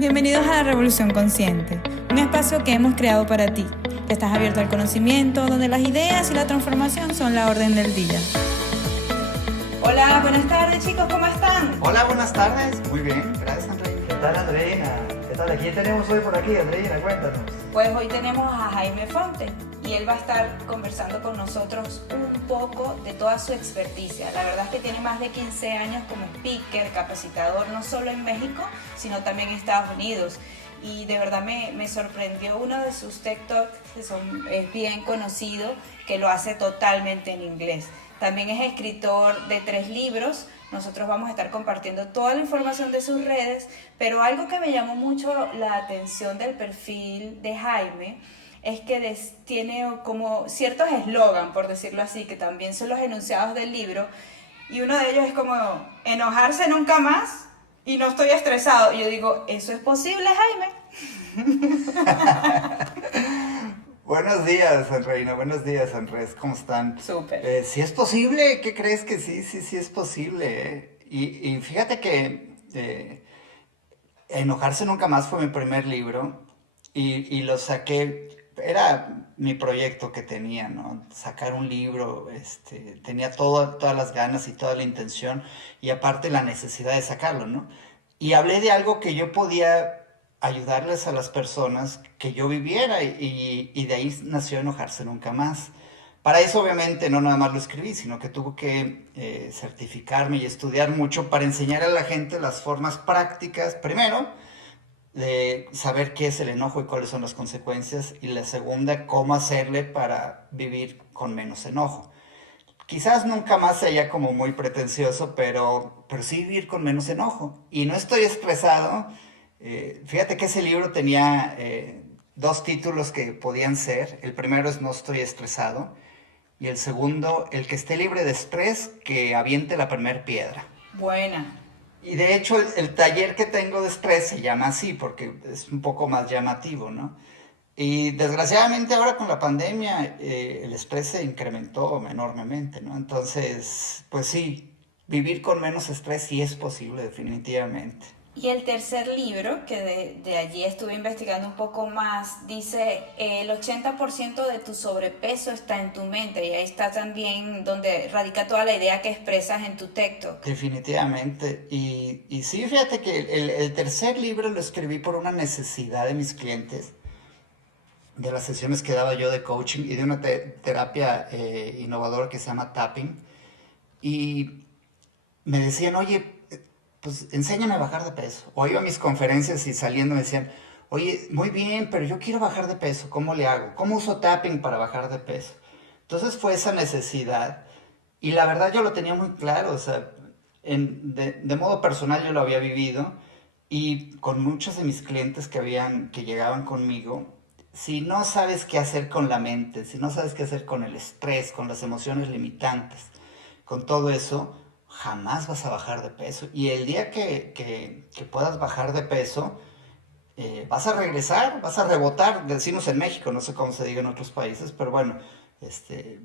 Bienvenidos a La Revolución Consciente, un espacio que hemos creado para ti, que estás abierto al conocimiento, donde las ideas y la transformación son la orden del día. Hola, buenas tardes chicos, ¿cómo están? Hola, buenas tardes. Muy bien, gracias Andreina. ¿Qué tal, Andreina? ¿Qué tal? ¿A quién tenemos hoy por aquí, Andreina? Cuéntanos. Pues hoy tenemos a Jaime Fonte y él va a estar conversando con nosotros un poco de toda su experticia. La verdad es que tiene más de 15 años como speaker, capacitador, no solo en México, sino también en Estados Unidos. Y de verdad me sorprendió uno de sus TED Talks, que es bien conocido, que lo hace totalmente en inglés. También es escritor de 3 libros. Nosotros vamos a estar compartiendo toda la información de sus redes, pero algo que me llamó mucho la atención del perfil de Jaime es que tiene como ciertos eslogan, por decirlo así, que también son los enunciados del libro, y uno de ellos es como enojarse nunca más y no estoy estresado. Y yo digo, ¿eso es posible, Jaime? Buenos días, Andreina. Buenos días, Andrés. ¿Cómo están? Súper. Sí es posible. ¿Qué crees que sí es posible? Y fíjate que Enojarse nunca más fue mi primer libro y lo saqué. Era mi proyecto que tenía, ¿no? Sacar un libro, tenía todas las ganas y toda la intención y aparte la necesidad de sacarlo, ¿no? Y hablé de algo que yo podía ayudarles a las personas que yo viviera y de ahí nació Enojarse Nunca Más. Para eso obviamente no nada más lo escribí, sino que tuve que certificarme y estudiar mucho para enseñar a la gente las formas prácticas, primero, de saber qué es el enojo y cuáles son las consecuencias, y la segunda, cómo hacerle para vivir con menos enojo. Quizás nunca más sea como muy pretencioso, pero sí vivir con menos enojo. Y no estoy estresado. Fíjate que ese libro tenía 2 títulos que podían ser. El primero es No estoy estresado. Y el segundo, El que esté libre de estrés, que aviente la primer piedra. Buena. Y de hecho el taller que tengo de estrés se llama así porque es un poco más llamativo, ¿no? Y desgraciadamente ahora con la pandemia el estrés se incrementó enormemente, ¿no? Entonces, pues sí, vivir con menos estrés sí es posible definitivamente. Y el tercer libro, que de allí estuve investigando un poco más, dice el 80% de tu sobrepeso está en tu mente, y ahí está también donde radica toda la idea que expresas en tu texto. Definitivamente. Y sí, fíjate que el tercer libro lo escribí por una necesidad de mis clientes, de las sesiones que daba yo de coaching y de una terapia innovadora que se llama tapping. Y me decían, oye, pues enséñame a bajar de peso. O iba a mis conferencias y saliendo me decían, oye, muy bien, pero yo quiero bajar de peso, ¿cómo le hago? ¿Cómo uso tapping para bajar de peso? Entonces fue esa necesidad y la verdad yo lo tenía muy claro, o sea, de modo personal yo lo había vivido y con muchos de mis clientes que llegaban conmigo, si no sabes qué hacer con la mente, si no sabes qué hacer con el estrés, con las emociones limitantes, con todo eso, jamás vas a bajar de peso. Y el día que puedas bajar de peso, vas a regresar, vas a rebotar, decimos en México, no sé cómo se diga en otros países, pero bueno,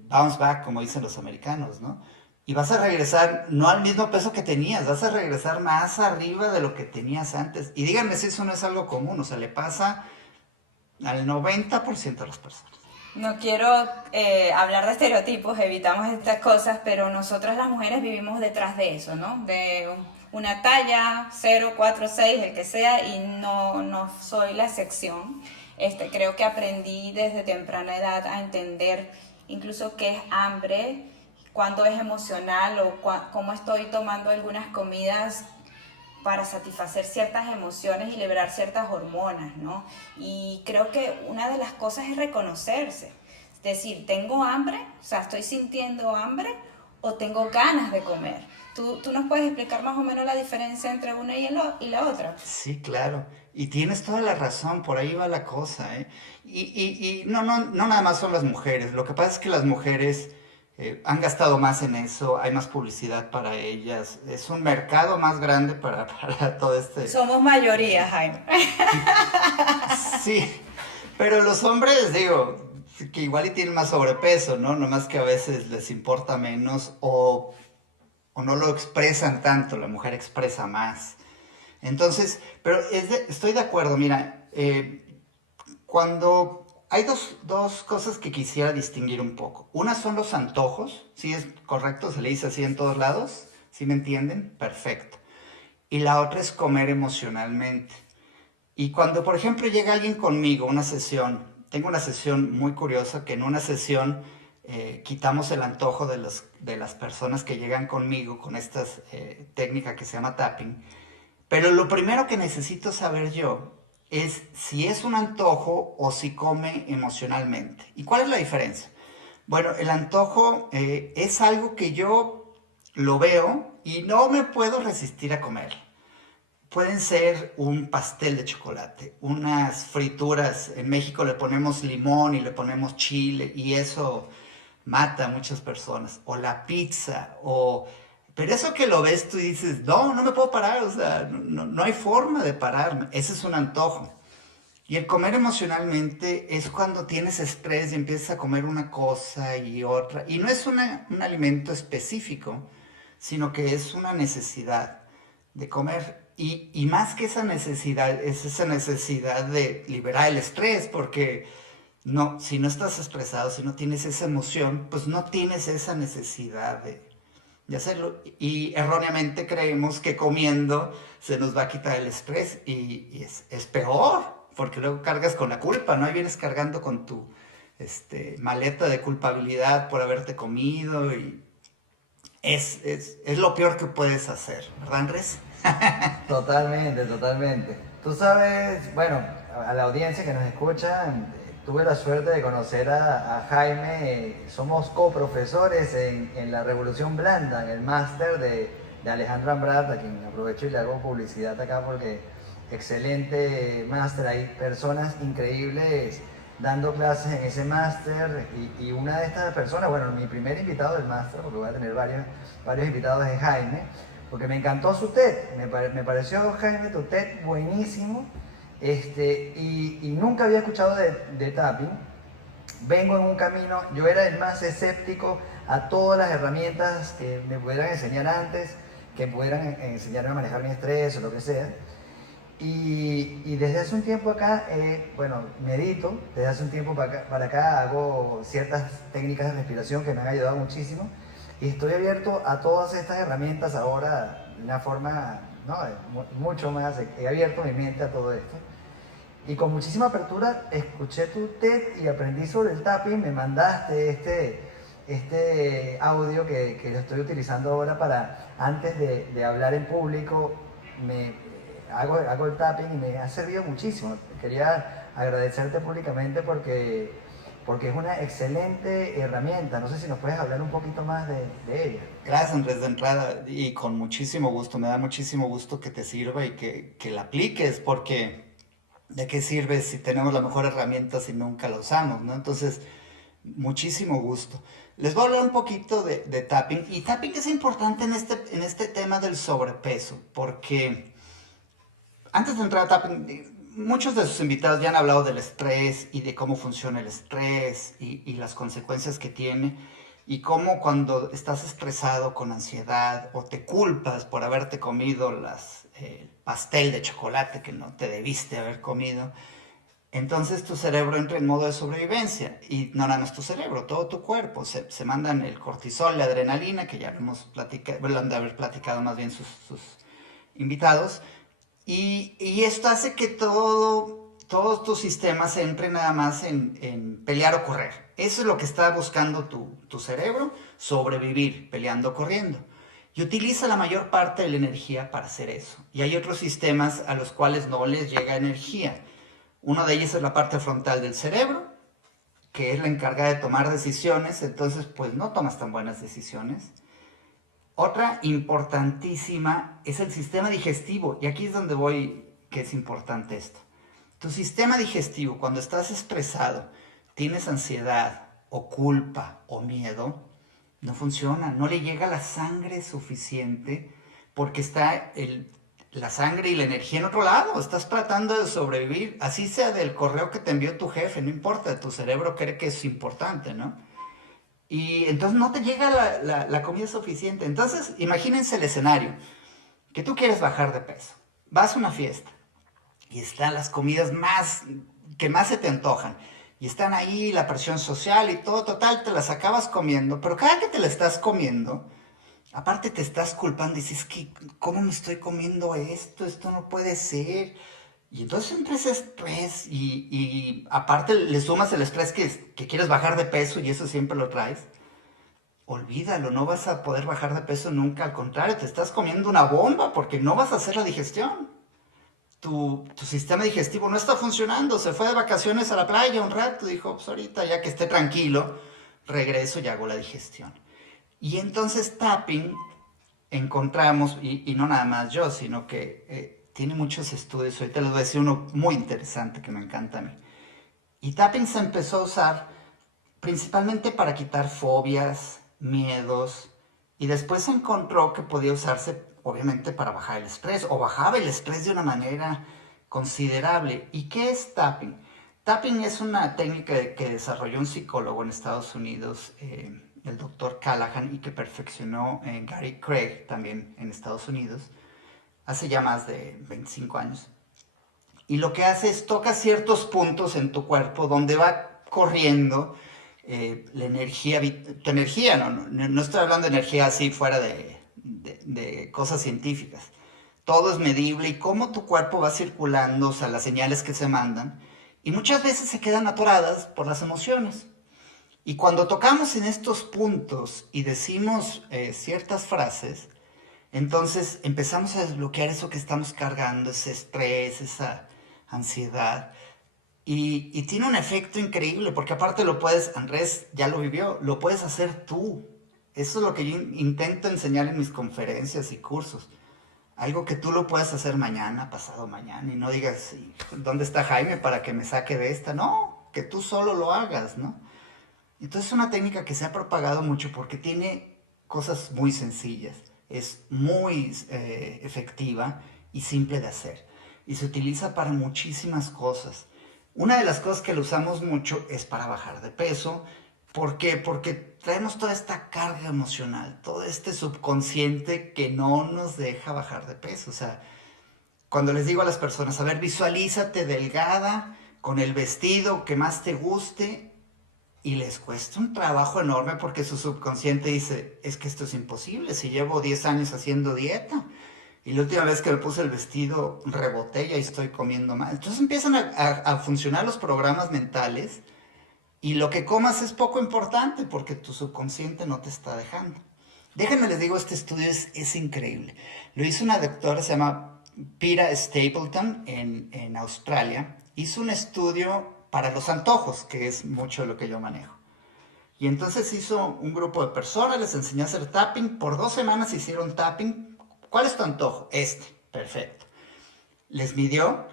bounce back, como dicen los americanos, ¿no? Y vas a regresar no al mismo peso que tenías, vas a regresar más arriba de lo que tenías antes. Y díganme si eso no es algo común, o sea, le pasa al 90% de las personas. No quiero hablar de estereotipos, evitamos estas cosas, pero nosotras las mujeres vivimos detrás de eso, ¿no? De una talla, 0, 4, 6, el que sea, y no soy la excepción. Creo que aprendí desde temprana edad a entender incluso qué es hambre, cuándo es emocional o cómo estoy tomando algunas comidas para satisfacer ciertas emociones y liberar ciertas hormonas, ¿no? Y creo que una de las cosas es reconocerse. Es decir, ¿tengo hambre? O sea, ¿estoy sintiendo hambre o tengo ganas de comer? ¿Tú nos puedes explicar más o menos la diferencia entre una y la otra? Sí, claro. Y tienes toda la razón, por ahí va la cosa, ¿eh? Y no nada más son las mujeres. Lo que pasa es que las mujeres han gastado más en eso, hay más publicidad para ellas, es un mercado más grande para todo este... Somos mayoría, Jaime. Sí, pero los hombres, digo, que igual y tienen más sobrepeso, ¿no? Nomás que a veces les importa menos o no lo expresan tanto, la mujer expresa más. Entonces, pero estoy de acuerdo, mira, cuando hay dos cosas que quisiera distinguir un poco. Una son los antojos, ¿sí es correcto? Se le dice así en todos lados, ¿sí me entienden? Perfecto. Y la otra es comer emocionalmente. Y cuando, por ejemplo, llega alguien conmigo a una sesión, tengo una sesión muy curiosa, que en una sesión quitamos el antojo de las personas que llegan conmigo con esta técnica que se llama tapping. Pero lo primero que necesito saber yo es si es un antojo o si come emocionalmente. ¿Y cuál es la diferencia? Bueno, el antojo es algo que yo lo veo y no me puedo resistir a comer. Pueden ser un pastel de chocolate, unas frituras. En México le ponemos limón y le ponemos chile y eso mata a muchas personas. O la pizza, pero eso que lo ves tú y dices, no, no me puedo parar, o sea, no hay forma de pararme. Ese es un antojo. Y el comer emocionalmente es cuando tienes estrés y empiezas a comer una cosa y otra. Y no es un alimento específico, sino que es una necesidad de comer. Y más que esa necesidad, es esa necesidad de liberar el estrés, porque no, si no estás estresado, si no tienes esa emoción, pues no tienes esa necesidad de hacerlo. Y erróneamente creemos que comiendo se nos va a quitar el estrés y es peor, porque luego cargas con la culpa, ¿no? Ahí vienes cargando con tu maleta de culpabilidad por haberte comido y es lo peor que puedes hacer, ¿verdad, Andrés? Totalmente, totalmente. Tú sabes, bueno, a la audiencia que nos escucha, tuve la suerte de conocer a Jaime, somos coprofesores en la Revolución Blanda, en el máster de Alejandro Ambrat, a quien aprovecho y le hago publicidad acá porque excelente máster, hay personas increíbles dando clases en ese máster y una de estas personas, bueno, mi primer invitado del máster, porque voy a tener varios invitados, es Jaime, porque me encantó su TED, me pareció, Jaime, tu TED buenísimo, y nunca había escuchado de tapping. Vengo en un camino, yo era el más escéptico a todas las herramientas que me pudieran enseñar antes, que pudieran enseñarme a manejar mi estrés o lo que sea. Y desde hace un tiempo acá, bueno, medito, desde hace un tiempo para acá hago ciertas técnicas de respiración que me han ayudado muchísimo y estoy abierto a todas estas herramientas ahora de una forma, ¿no? Mucho más, he abierto mi mente a todo esto. Y con muchísima apertura escuché tu TED y aprendí sobre el tapping, me mandaste este audio que lo estoy utilizando ahora para, antes de hablar en público, hago el tapping y me ha servido muchísimo. Quería agradecerte públicamente porque es una excelente herramienta. No sé si nos puedes hablar un poquito más de ella. Gracias, Andrés, de entrada, y con muchísimo gusto, me da muchísimo gusto que te sirva y que la apliques, porque ¿de qué sirve si tenemos la mejor herramienta si nunca la usamos, ¿no? Entonces, muchísimo gusto. Les voy a hablar un poquito de tapping, y tapping es importante en este tema del sobrepeso, porque antes de entrar a tapping, muchos de sus invitados ya han hablado del estrés y de cómo funciona el estrés y las consecuencias que tiene, y cómo cuando estás estresado con ansiedad o te culpas por haberte comido pastel de chocolate que no te debiste haber comido, entonces tu cerebro entra en modo de sobrevivencia, y no nada más tu cerebro, todo tu cuerpo, se mandan el cortisol, la adrenalina, que ya lo hemos platicado, bueno, han de haber platicado más bien sus invitados, y esto hace que todos tus sistemas entren nada más en pelear o correr. Eso es lo que está buscando tu cerebro, sobrevivir, peleando o corriendo. Y utiliza la mayor parte de la energía para hacer eso. Y hay otros sistemas a los cuales no les llega energía. Uno de ellos es la parte frontal del cerebro, que es la encargada de tomar decisiones, entonces pues no tomas tan buenas decisiones. Otra importantísima es el sistema digestivo, y aquí es donde voy, que es importante esto. Tu sistema digestivo, cuando estás estresado, tienes ansiedad o culpa o miedo, no funciona, no le llega la sangre suficiente porque está la sangre y la energía en otro lado, estás tratando de sobrevivir, así sea del correo que te envió tu jefe, no importa, tu cerebro cree que es importante, ¿no? Y entonces no te llega la comida suficiente. Entonces, imagínense el escenario, que tú quieres bajar de peso vas a una fiesta y están las comidas que más se te antojan. Y están ahí la presión social y todo, total, te las acabas comiendo, pero cada que te la estás comiendo, aparte te estás culpando y dices, ¿cómo me estoy comiendo esto? Esto no puede ser. Y entonces entra ese estrés y aparte le sumas el estrés que quieres bajar de peso y eso siempre lo traes. Olvídalo, no vas a poder bajar de peso nunca, al contrario, te estás comiendo una bomba porque no vas a hacer la digestión. Tu sistema digestivo no está funcionando, se fue de vacaciones a la playa un rato, dijo, pues ahorita ya que esté tranquilo, regreso y hago la digestión. Y entonces tapping encontramos, y no nada más yo, sino que tiene muchos estudios, ahorita les voy a decir uno muy interesante que me encanta a mí. Y tapping se empezó a usar principalmente para quitar fobias, miedos, y después se encontró que podía usarse obviamente para bajar el estrés, o bajaba el estrés de una manera considerable. ¿Y qué es tapping? Tapping es una técnica que desarrolló un psicólogo en Estados Unidos, el doctor Callahan, y que perfeccionó Gary Craig también en Estados Unidos, hace ya más de 25 años. Y lo que hace es toca ciertos puntos en tu cuerpo donde va corriendo la energía, tu energía, no estoy hablando de energía así fuera de cosas científicas. Todo es medible y cómo tu cuerpo va circulando, o sea, las señales que se mandan, y muchas veces se quedan atoradas por las emociones. Y cuando tocamos en estos puntos y decimos ciertas frases, entonces empezamos a desbloquear eso que estamos cargando, ese estrés, esa ansiedad. Y tiene un efecto increíble, porque aparte lo puedes, Andrés ya lo vivió, lo puedes hacer tú. Eso es lo que yo intento enseñar en mis conferencias y cursos. Algo que tú lo puedas hacer mañana, pasado mañana, y no digas, ¿dónde está Jaime para que me saque de esta? No, que tú solo lo hagas, ¿no? Entonces es una técnica que se ha propagado mucho porque tiene cosas muy sencillas, es muy efectiva y simple de hacer. Y se utiliza para muchísimas cosas. Una de las cosas que lo usamos mucho es para bajar de peso. ¿Por qué? Porque traemos toda esta carga emocional, todo este subconsciente que no nos deja bajar de peso. O sea, cuando les digo a las personas, a ver, visualízate delgada, con el vestido que más te guste, y les cuesta un trabajo enorme porque su subconsciente dice, es que esto es imposible, si llevo 10 años haciendo dieta, y la última vez que me puse el vestido reboté y ahí estoy comiendo más. Entonces empiezan a funcionar los programas mentales, y lo que comas es poco importante porque tu subconsciente no te está dejando. Déjenme les digo, este estudio es increíble. Lo hizo una doctora, se llama Pira Stapleton, en Australia. Hizo un estudio para los antojos, que es mucho de lo que yo manejo. Y entonces hizo un grupo de personas, les enseñó a hacer tapping. Por 2 semanas hicieron tapping. ¿Cuál es tu antojo? Perfecto. Les midió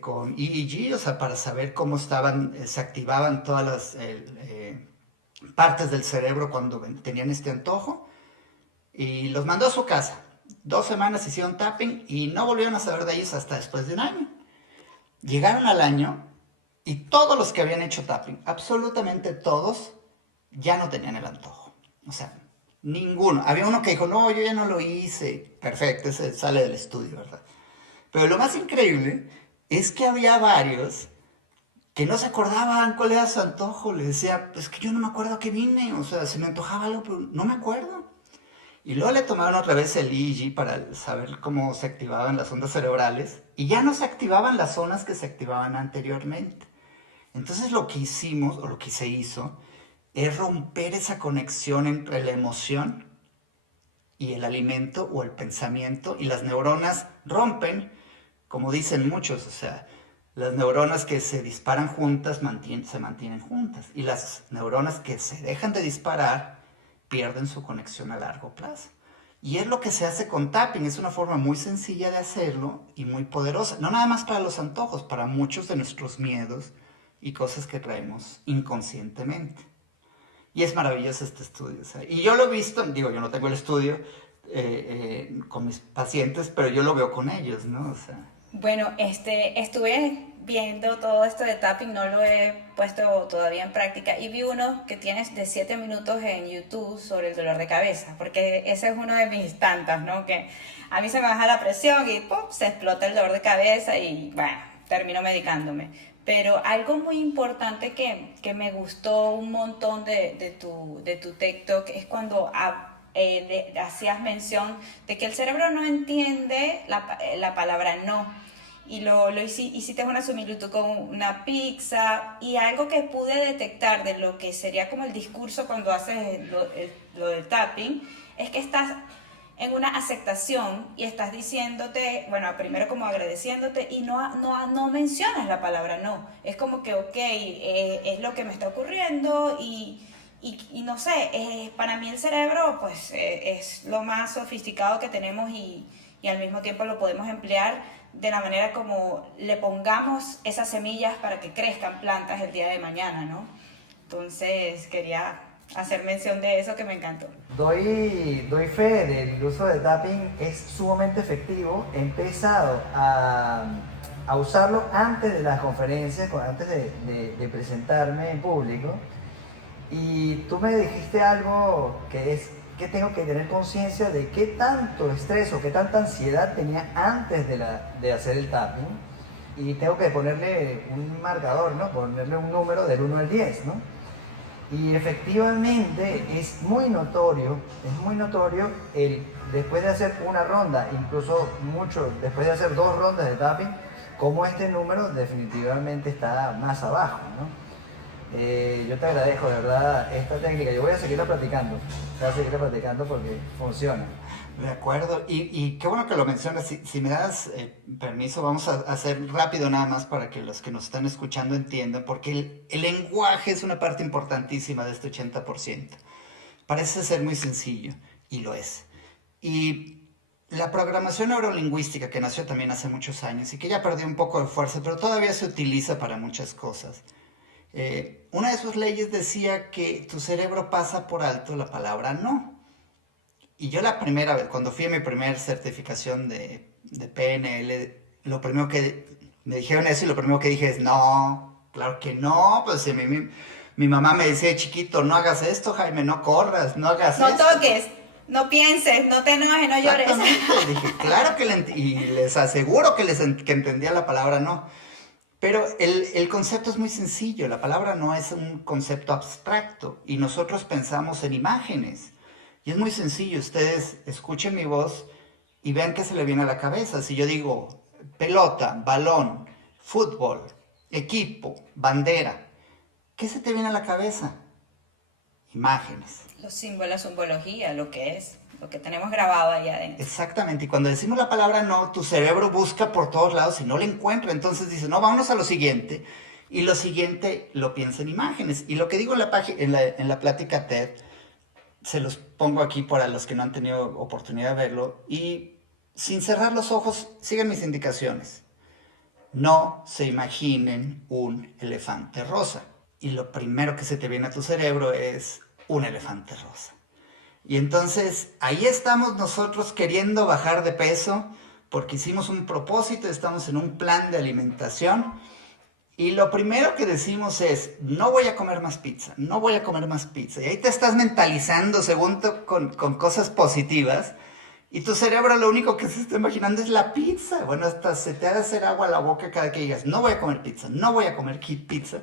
con EEG, o sea, para saber cómo se activaban todas las partes del cerebro cuando tenían este antojo, y los mandó a su casa. 2 semanas hicieron tapping y no volvieron a saber de ellos hasta después de un año. Llegaron al año y todos los que habían hecho tapping, absolutamente todos, ya no tenían el antojo. O sea, ninguno. Había uno que dijo, no, yo ya no lo hice. Perfecto, ese sale del estudio, ¿verdad? Pero lo más increíble es que había varios que no se acordaban cuál era su antojo. Le decía, pues que yo no me acuerdo a qué vine, o sea, se me antojaba algo, pero no me acuerdo. Y luego le tomaron otra vez el EEG para saber cómo se activaban las ondas cerebrales, y ya no se activaban las zonas que se activaban anteriormente. Entonces lo que hicimos, o lo que se hizo, es romper esa conexión entre la emoción y el alimento o el pensamiento, y las neuronas rompen, como dicen muchos, o sea, las neuronas que se disparan juntas se mantienen juntas, y las neuronas que se dejan de disparar pierden su conexión a largo plazo. Y es lo que se hace con tapping, es una forma muy sencilla de hacerlo y muy poderosa, no nada más para los antojos, para muchos de nuestros miedos y cosas que traemos inconscientemente. Y es maravilloso este estudio, o sea, y yo lo he visto, digo, yo no tengo el estudio con mis pacientes, pero yo lo veo con ellos, ¿no? O sea, Bueno, estuve viendo todo esto de tapping, no lo he puesto todavía en práctica y vi uno que tienes de 7 minutos en YouTube sobre el dolor de cabeza, porque ese es uno de mis tantas, ¿no? Que a mí se me baja la presión y ¡pum! Se explota el dolor de cabeza y bueno, termino medicándome. Pero algo muy importante que me gustó un montón de tu TikTok es cuando hacías mención de que el cerebro no entiende la palabra no. Y hiciste una similitud con una pizza y algo que pude detectar de lo que sería como el discurso cuando haces lo del tapping es que estás en una aceptación y estás diciéndote, bueno, primero como agradeciéndote y no mencionas la palabra no. Es como que, ok, es lo que me está ocurriendo y no sé, para mí el cerebro pues es lo más sofisticado que tenemos y al mismo tiempo lo podemos emplear de la manera como le pongamos esas semillas para que crezcan plantas el día de mañana, ¿no? Entonces quería hacer mención de eso que me encantó. Doy fe del uso de tapping, es sumamente efectivo. He empezado a usarlo antes de las conferencias, antes de presentarme en público. Y tú me dijiste algo que es que tengo que tener conciencia de qué tanto estrés o qué tanta ansiedad tenía antes de hacer el tapping. Y tengo que ponerle un marcador, ¿no? Ponerle un número del 1 al 10, ¿no? Y efectivamente es muy notorio después de hacer una ronda, incluso mucho, después de hacer 2 rondas de tapping, cómo este número definitivamente está más abajo, ¿no? Yo te agradezco de verdad esta técnica, yo voy a seguirla practicando porque funciona. De acuerdo, y qué bueno que lo mencionas. Si me das permiso, vamos a hacer rápido nada más para que los que nos están escuchando entiendan, porque el lenguaje es una parte importantísima de este 80%. Parece ser muy sencillo, y lo es. Y la programación neurolingüística, que nació también hace muchos años y que ya perdió un poco de fuerza, pero todavía se utiliza para muchas cosas. Una de sus leyes decía que tu cerebro pasa por alto la palabra no. Y yo la primera vez, cuando fui a mi primera certificación de PNL, lo primero que me dijeron eso y lo primero que dije es, no, claro que no, pues si mi mamá me decía de chiquito, no hagas esto, Jaime, no corras, no hagas No esto. toques, no pienses, no te enojes, no llores. Exactamente, dije, claro que y les aseguro que que entendía la palabra no. Pero el concepto es muy sencillo, la palabra no es un concepto abstracto y nosotros pensamos en imágenes. Y es muy sencillo, ustedes escuchen mi voz y vean qué se le viene a la cabeza. Si yo digo pelota, balón, fútbol, equipo, bandera, ¿qué se te viene a la cabeza? Imágenes. Los símbolos, la simbología, lo que tenemos grabado ahí adentro. Exactamente, y cuando decimos la palabra no, tu cerebro busca por todos lados y no la encuentra, entonces dice, no, vámonos a lo siguiente. Y lo siguiente lo piensa en imágenes. Y lo que digo en la plática TED, se los pongo aquí para los que no han tenido oportunidad de verlo, y sin cerrar los ojos, sigan mis indicaciones. No se imaginen un elefante rosa. Y lo primero que se te viene a tu cerebro es un elefante rosa. Y entonces ahí estamos nosotros queriendo bajar de peso porque hicimos un propósito, estamos en un plan de alimentación y lo primero que decimos es, no voy a comer más pizza, no voy a comer más pizza. Y ahí te estás mentalizando según con cosas positivas y tu cerebro lo único que se está imaginando es la pizza. Bueno, hasta se te ha de hacer agua a la boca cada que digas, no voy a comer pizza, no voy a comer pizza,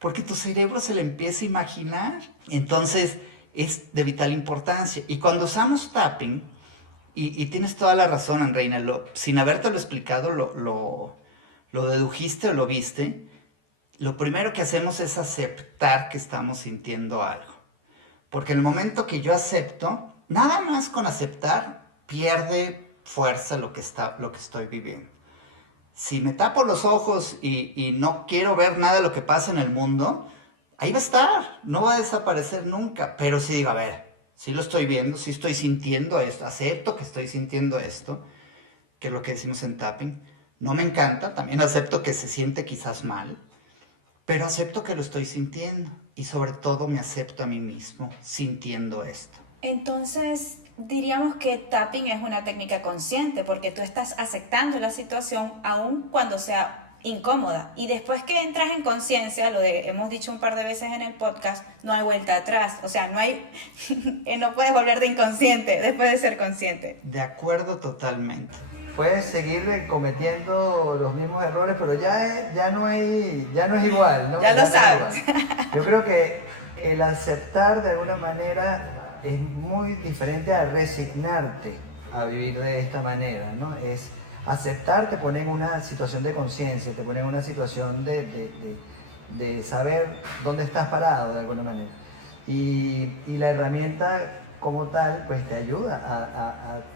porque tu cerebro se le empieza a imaginar. Entonces es de vital importancia. Y cuando usamos tapping, y tienes toda la razón, Andreina, sin habértelo explicado, lo dedujiste o lo viste, lo primero que hacemos es aceptar que estamos sintiendo algo. Porque el momento que yo acepto, nada más con aceptar, pierde fuerza lo que estoy viviendo. Si me tapo los ojos y no quiero ver nada de lo que pasa en el mundo, ahí va a estar, no va a desaparecer nunca. Pero si digo, a ver, sí lo estoy viendo, sí estoy sintiendo esto, acepto que estoy sintiendo esto, que es lo que decimos en tapping. No me encanta, también acepto que se siente quizás mal, pero acepto que lo estoy sintiendo y sobre todo me acepto a mí mismo sintiendo esto. Entonces, diríamos que tapping es una técnica consciente porque tú estás aceptando la situación aun cuando sea incómoda. Y después que entras en conciencia, hemos dicho un par de veces en el podcast, no hay vuelta atrás. O sea, no puedes volver de inconsciente después de ser consciente. De acuerdo totalmente. Puedes seguir cometiendo los mismos errores, pero ya no es igual, ¿no? Ya lo no es sabes. igual. Yo creo que el aceptar de alguna manera es muy diferente a resignarte a vivir de esta manera, ¿no? Es aceptar, te pone en una situación de conciencia, te pone en una situación de saber dónde estás parado de alguna manera. Y la herramienta como tal, pues te ayuda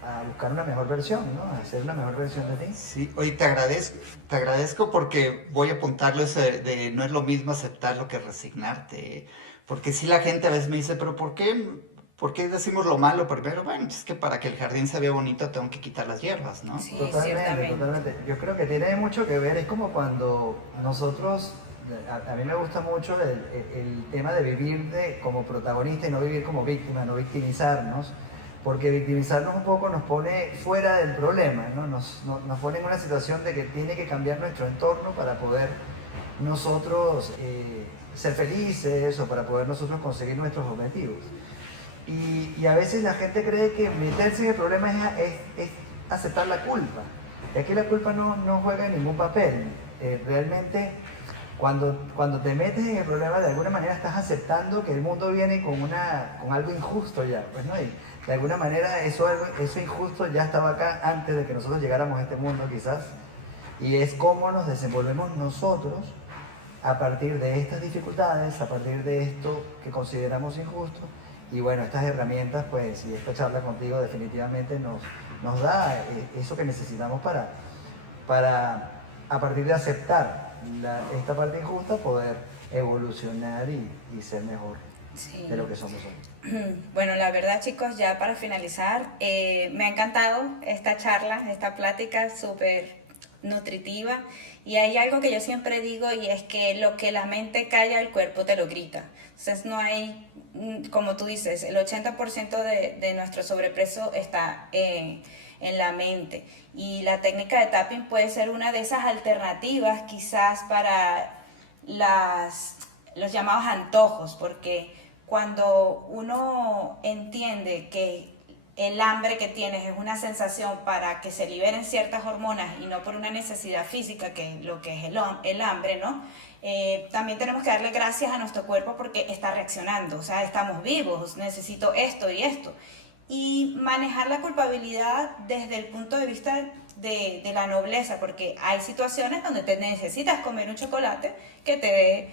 a buscar una mejor versión, ¿no? A hacer una mejor versión de ti. Sí, oye, te agradezco porque voy a apuntarlo eso de no es lo mismo aceptarlo que resignarte. Porque sí la gente a veces me dice, pero ¿por qué decimos lo malo primero? Bueno, es que para que el jardín se vea bonito tengo que quitar las hierbas, ¿no? Sí, Totalmente, ciertamente. totalmente. Yo creo que tiene mucho que ver, es como cuando nosotros, a mí me gusta mucho el tema de vivir como protagonista y no vivir como víctima, no victimizarnos, porque victimizarnos un poco nos pone fuera del problema, ¿no? Nos pone en una situación de que tiene que cambiar nuestro entorno para poder nosotros ser felices o para poder nosotros conseguir nuestros objetivos. Y a veces la gente cree que meterse en el problema es aceptar la culpa. Y aquí la culpa no juega ningún papel. Realmente, cuando te metes en el problema, de alguna manera estás aceptando que el mundo viene con algo injusto ya. Pues, ¿no? Y de alguna manera eso injusto ya estaba acá antes de que nosotros llegáramos a este mundo quizás. Y es cómo nos desenvolvemos nosotros a partir de estas dificultades, a partir de esto que consideramos injusto. Y bueno, estas herramientas, pues, y esta charla contigo definitivamente nos da eso que necesitamos para a partir de aceptar esta parte injusta, poder evolucionar y ser mejor Sí. de lo que somos hoy. Bueno, la verdad, chicos, ya para finalizar, me ha encantado esta charla, esta plática súper nutritiva. Y hay algo que yo siempre digo y es que lo que la mente calla, el cuerpo te lo grita. Entonces no hay, como tú dices, el 80% de nuestro sobrepeso está en la mente. Y la técnica de tapping puede ser una de esas alternativas quizás para los llamados antojos, porque cuando uno entiende que el hambre que tienes es una sensación para que se liberen ciertas hormonas y no por una necesidad física, que es lo que es el hambre, ¿no? También tenemos que darle gracias a nuestro cuerpo porque está reaccionando, o sea, estamos vivos, necesito esto y esto. Y manejar la culpabilidad desde el punto de vista de la nobleza, porque hay situaciones donde te necesitas comer un chocolate que te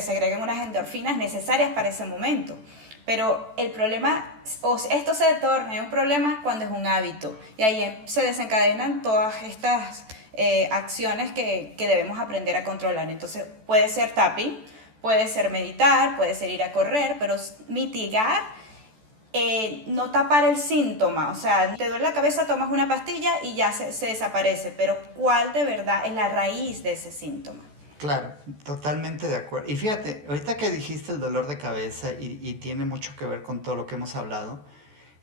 segreguen unas endorfinas necesarias para ese momento. Pero el problema, esto se torna un problema cuando es un hábito. Y ahí se desencadenan todas estas acciones que debemos aprender a controlar. Entonces puede ser tapping, puede ser meditar, puede ser ir a correr, pero mitigar, no tapar el síntoma. O sea, te duele la cabeza, tomas una pastilla y ya se desaparece. Pero ¿cuál de verdad es la raíz de ese síntoma? Claro, totalmente de acuerdo. Y fíjate, ahorita que dijiste el dolor de cabeza y tiene mucho que ver con todo lo que hemos hablado,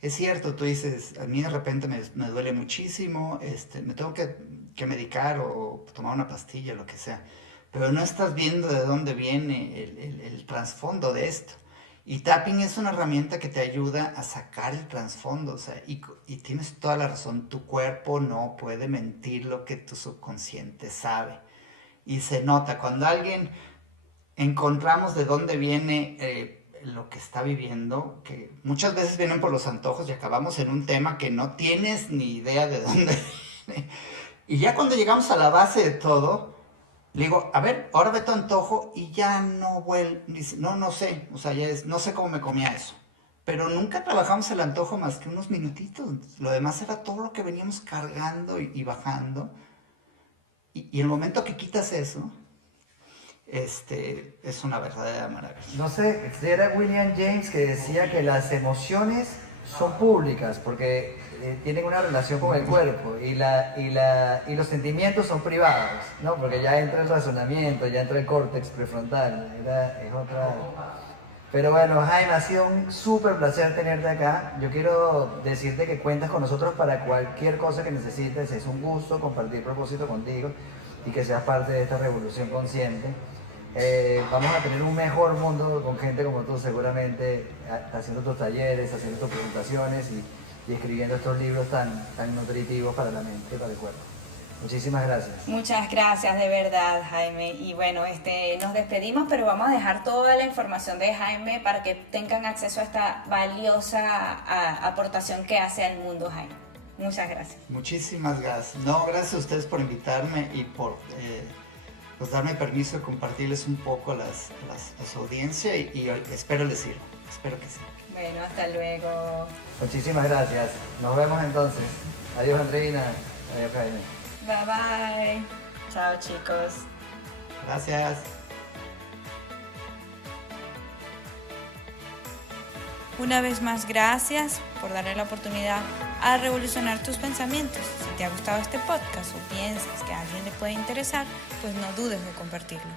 es cierto, tú dices, a mí de repente me duele muchísimo, me tengo que medicar o tomar una pastilla, lo que sea, pero no estás viendo de dónde viene el trasfondo de esto. Y tapping es una herramienta que te ayuda a sacar el trasfondo, o sea, y tienes toda la razón, tu cuerpo no puede mentir lo que tu subconsciente sabe. Y se nota, cuando alguien encontramos de dónde viene lo que está viviendo, que muchas veces vienen por los antojos y acabamos en un tema que no tienes ni idea de dónde viene. Y ya cuando llegamos a la base de todo, le digo, a ver, ahora ve tu antojo y ya no vuelve, no sé, o sea, no sé cómo me comía eso. Pero nunca trabajamos el antojo más que unos minutitos, lo demás era todo lo que veníamos cargando y bajando. Y el momento que quitas eso, es una verdadera maravilla. No sé, era William James que decía que las emociones son públicas porque tienen una relación con el cuerpo y los sentimientos son privados, ¿no? Porque ya entra el razonamiento, ya entra el córtex prefrontal, es otra Pero bueno, Jaime, ha sido un súper placer tenerte acá. Yo quiero decirte que cuentas con nosotros para cualquier cosa que necesites. Es un gusto compartir propósito contigo y que seas parte de esta revolución consciente. Vamos a tener un mejor mundo con gente como tú seguramente, haciendo tus talleres, haciendo tus presentaciones y escribiendo estos libros tan nutritivos para la mente y para el cuerpo. Muchísimas gracias. Muchas gracias de verdad, Jaime. Y bueno, nos despedimos, pero vamos a dejar toda la información de Jaime para que tengan acceso a esta valiosa aportación que hace al mundo, Jaime. Muchas gracias. Muchísimas gracias. No, gracias a ustedes por invitarme y por pues darme permiso de compartirles un poco a su audiencia y espero les sirva. Espero que sí. Bueno, hasta luego. Muchísimas gracias. Nos vemos entonces. Adiós, Andreina. Adiós, Jaime. Bye bye. Chao, chicos. Gracias. Una vez más, gracias por darle la oportunidad a revolucionar tus pensamientos. Si te ha gustado este podcast o piensas que a alguien le puede interesar, pues no dudes de compartirlo.